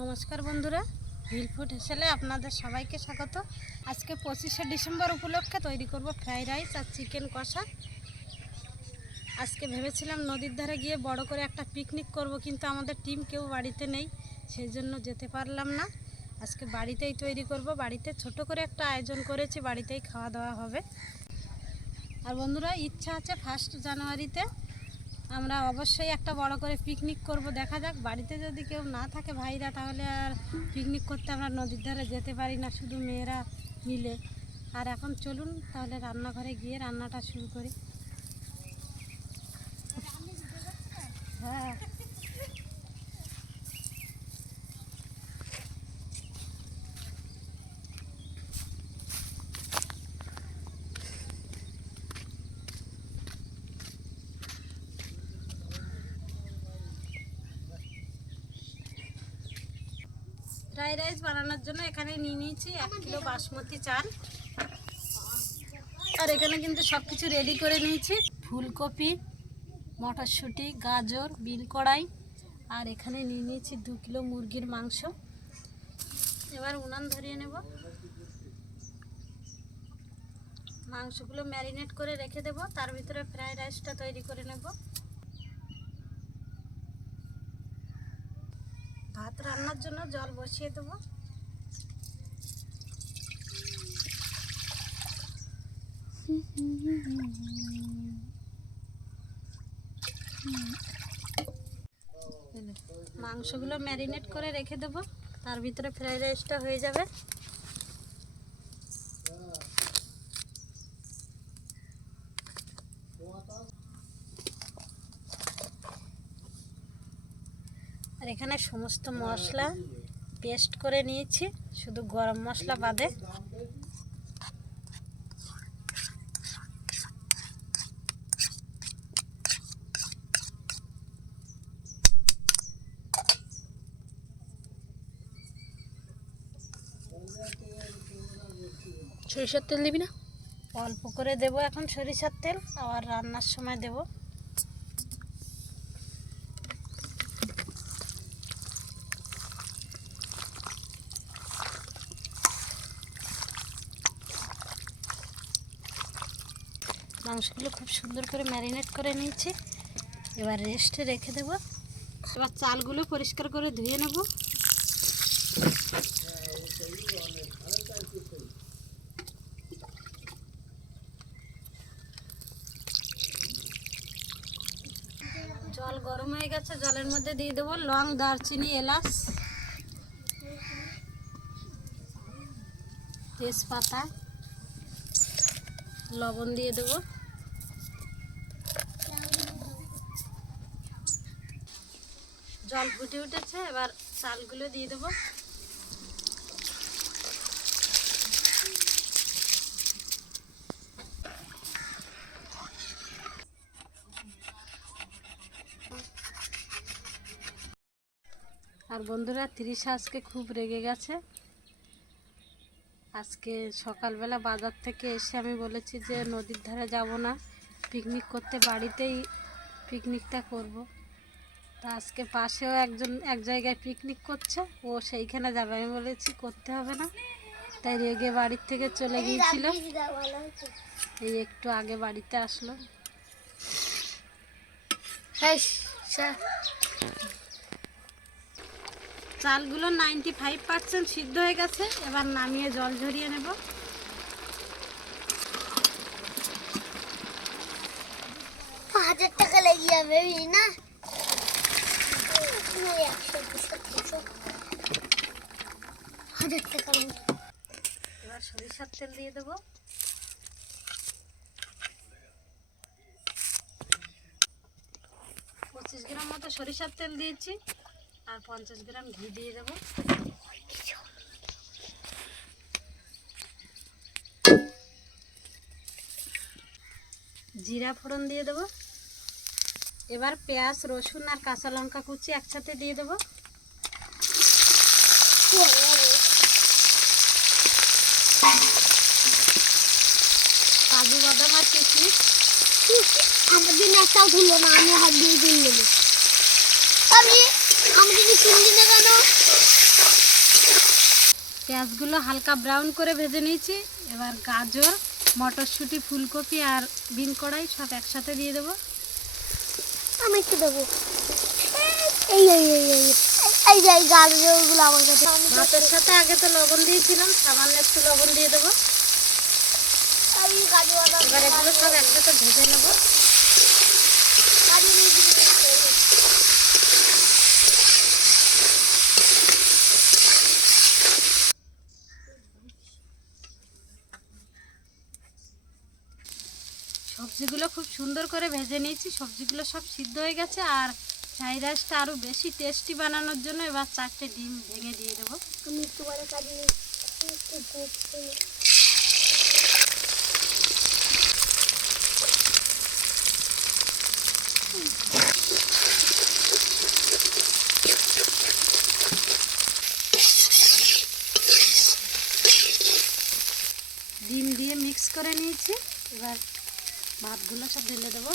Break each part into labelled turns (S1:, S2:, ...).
S1: নমস্কার বন্ধুরা hill food হেসেলে আপনাদের সবাইকে স্বাগত। আজকে পঁচিশে ডিসেম্বর উপলক্ষে তৈরি করব ফ্রাইড রাইস আর চিকেন কষা। আজকে ভেবেছিলাম নদীর ধারে গিয়ে বড় করে একটা পিকনিক করব, কিন্তু আমাদের টিম কেউ বাড়িতে নেই সেই জন্য যেতে পারলাম না। আজকে বাড়িতেই তৈরি করব, বাড়িতে ছোট করে একটা আয়োজন করেছি, বাড়িতেই খাওয়া দাওয়া হবে। আর বন্ধুরা, ইচ্ছা আছে ফার্স্ট জানুয়ারিতে আমরা অবশ্যই একটা বড় করে পিকনিক করব, দেখা যাক। বাড়িতে যদি কেউ না থাকে ভাইরা, তাহলে আর পিকনিক করতে আমরা নদীর ধারে যেতে পারি না, শুধু মেয়েরা মিলে। আর এখন চলুন, তাহলে রান্নাঘরে গিয়ে রান্নাটা শুরু করি। হ্যাঁ। ফ্রাইড রাইস বানানোর জন্য এখানে নিয়ে নিয়েছি এক কিলো বাসমতি চাল। আর এখানে কিন্তু সব কিছু রেডি করে নিয়েছি। ফুলকপি মটরশুঁটি গাজর বিল কড়াই। আর এখানে নিয়ে নিয়েছি দু কিলো মুরগির মাংস। এবার উনান ধরিয়ে নেব। মাংসগুলো ম্যারিনেট করে রেখে দেব। তার ভিতরে ফ্রাইড রাইসটা তৈরি করে নেব। ভাত রান্নার জন্য জল বসিয়ে দেবো। মাংসগুলো ম্যারিনেট করে রেখে দেবো। তার ভিতরে ফ্রাইড রাইসটা হয়ে যাবে আর এখানে সমস্ত মশলা পেস্ট করে নিয়েছি শুধু গরম মশলা বাদে।
S2: সরিষার তেল দিবি না?
S1: অল্প করে দেব এখন সরিষার তেল আবার রান্নার সময় দেব। মাংসগুলো খুব সুন্দর করে ম্যারিনেট করে নিয়েছি। এবার রেস্টে রেখে দেব। এবার চালগুলো পরিষ্কার করে ধুয়ে নেব। জল গরম হয়ে গেছে, জলের মধ্যে দিয়ে দেবো লং দারচিনি, এলাচ, তেজপাতা, লবণ দিয়ে দেবো। জল ফুটে উঠেছে, এবার চালগুলো দিয়ে দেবো আর বন্ধুরা, তিরিশা আজকে খুব রেগে গেছে আজকে সকালবেলা বাজার থেকে এসে আমি বলেছি যে নদীর ধারে যাব না, পিকনিক করতে বাড়িতেই পিকনিকটা করব। তা আজকে পাশেও একজন, এক জায়গায় পিকনিক করছে। ও সেইখানে যাবে। আমি বলেছি, করতে হবে না। তাই রেগে বাড়ির থেকে চলে গিয়েছিল। এই একটু আগে বাড়িতে আসলো। চালগুলো নাইনটি ফাইভ পার্সেন্ট সিদ্ধ হয়ে গেছে। এবার নামিয়ে জল ঝরিয়ে নেব।
S2: হাজার টাকা লেগে যাবে, বুঝলি না একশো দুশো তিনশো
S1: এবার সরিষার তেল দিয়ে দেবো পঁচিশ গ্রাম মতো সরিষার তেল দিয়েছি আর পঞ্চাশ গ্রাম ঘি দিয়ে দেবো জিরা ফোড়ন দিয়ে দেবো এবার পেঁয়াজ রসুন আর কাঁচা লঙ্কা কুচি একসাথে দিয়ে দেবো। কাজু বাদাম আর কিশমিশ
S2: আমার দিন একটাও তুললো না আমি হাত দিয়ে তুল নেব। আমি আমার কেন?
S1: পেঁয়াজগুলো হালকা ব্রাউন করে ভেজে নিয়েছি। এবার গাজর মটরশুঁটি ফুলকপি আর বিন কড়াই সব একসাথে দিয়ে দেবো।
S2: আমি একটু দেবো। এই এই এই এই এই যে এই গাজরগুলো আমার কাছে।
S1: ভাতের সাথে আগে তো লবণ দিয়েছিলাম সামান্য একটু লবণ দিয়ে দেবো। এবার এগুলো সব একসাথে ভেজে নেব। সবজিগুলো খুব সুন্দর করে ভেজে নিয়েছি। সবজিগুলো সব সিদ্ধ হয়ে গেছে আর ফ্রাইড রাইসটা আরও বেশি টেস্টি বানানোর জন্য এবার চারটে ডিম ভেঙে দিয়ে দেবো। ডিম দিয়ে মিক্স করে নিয়েছি। এবার ভাতগুলো সব ঢেলে দেবো।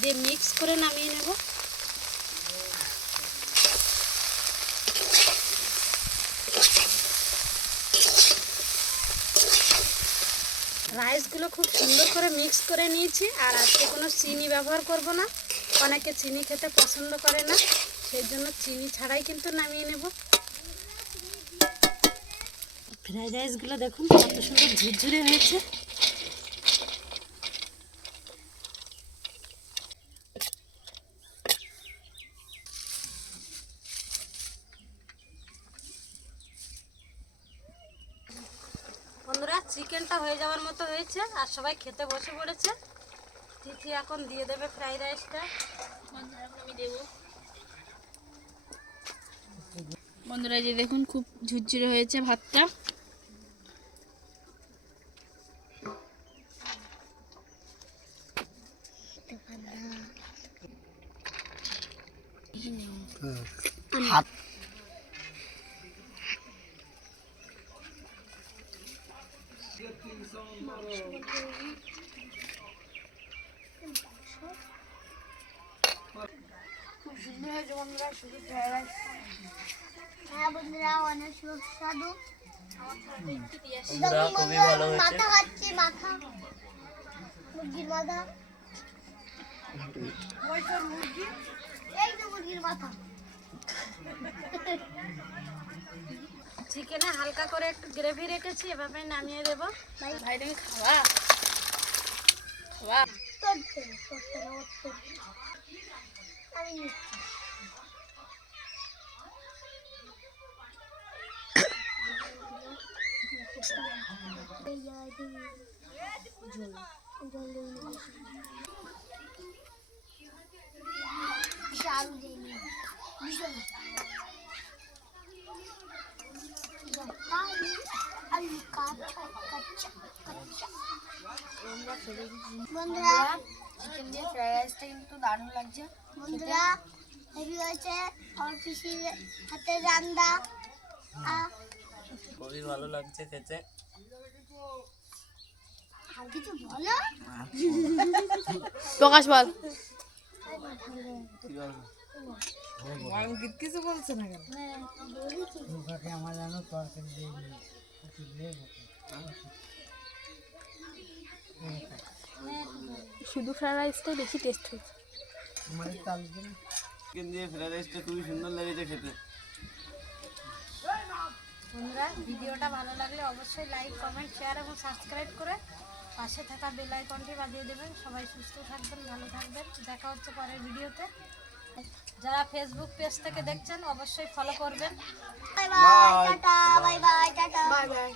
S1: দিয়ে মিক্স করে নামিয়ে নেব। রাইসগুলো খুব সুন্দর করে মিক্স করে নিয়েছি, আর আজকে কোনো চিনি ব্যবহার করব না। অনেকে চিনি খেতে পছন্দ করে না, সেই জন্য চিনি ছাড়াই কিন্তু নামিয়ে নেব। ফ্রাইড রাইসগুলো দেখুন, কত সুন্দর ঝুরঝুরে হয়েছে বন্ধুরা চিকেনটা হয়ে যাওয়ার মতো হয়েছে, আর সবাই খেতে বসে পড়েছে। তিথি এখন দিয়ে দেবে ফ্রাইড রাইসটা। আমি দেবো
S3: বন্ধুরা যে দেখুন, খুব ঝুরঝুরে হয়েছে ভাতটা।
S2: হ্যাঁ বন্ধুরা অনেক সুস্বাদু দেখুন বন্ধুরা এখন মাথা খাচ্ছি মাথা মুরগির মাথা এই তো মুরগির মাথা।
S1: চিকেনে হালকা করে একটু গ্রেভি রেখেছি এভাবে নামিয়ে দেবো।
S3: ভাই। তুমি খাওয়া খাওয়া
S2: জল, জল দিয়ে নিবি। বেশি আলু দিইনি, ভীষণ। যতটা আলু, আলু কাঁচা, কাঁচা, কাঁচা। বন্ধুরা
S3: চিকেন দিয়ে ফ্রাইড রাইসটা কিন্তু দারুণ লাগছে
S2: বন্ধুরা হেভি হয়েছে আমার পিসির হাতে রান্না।
S4: খুবই ভালো লাগছে খেতে।
S2: কিছু বলো?
S3: প্রকাশ বল।
S4: কি বলব
S3: শুধু ফ্রাইড রাইসটাই বেশি টেস্ট হয়েছে।
S4: চিকেন দিয়ে ফ্রাইড রাইসটা খুবই সুন্দর লেগেছে খেতে।
S1: বন্ধুরা ভিডিওটা ভালো লাগলে অবশ্যই লাইক কমেন্ট শেয়ার এবং সাবস্ক্রাইব করে পাশে থাকা বেল আইকনটি বাজিয়ে দেবেন। সবাই সুস্থ থাকবেন ভালো থাকবেন। দেখা হচ্ছে পরের ভিডিওতে। যারা ফেসবুক পেজ থেকে দেখছেন অবশ্যই ফলো করবেন।
S2: Bye bye tata bye bye tata.
S3: Bye bye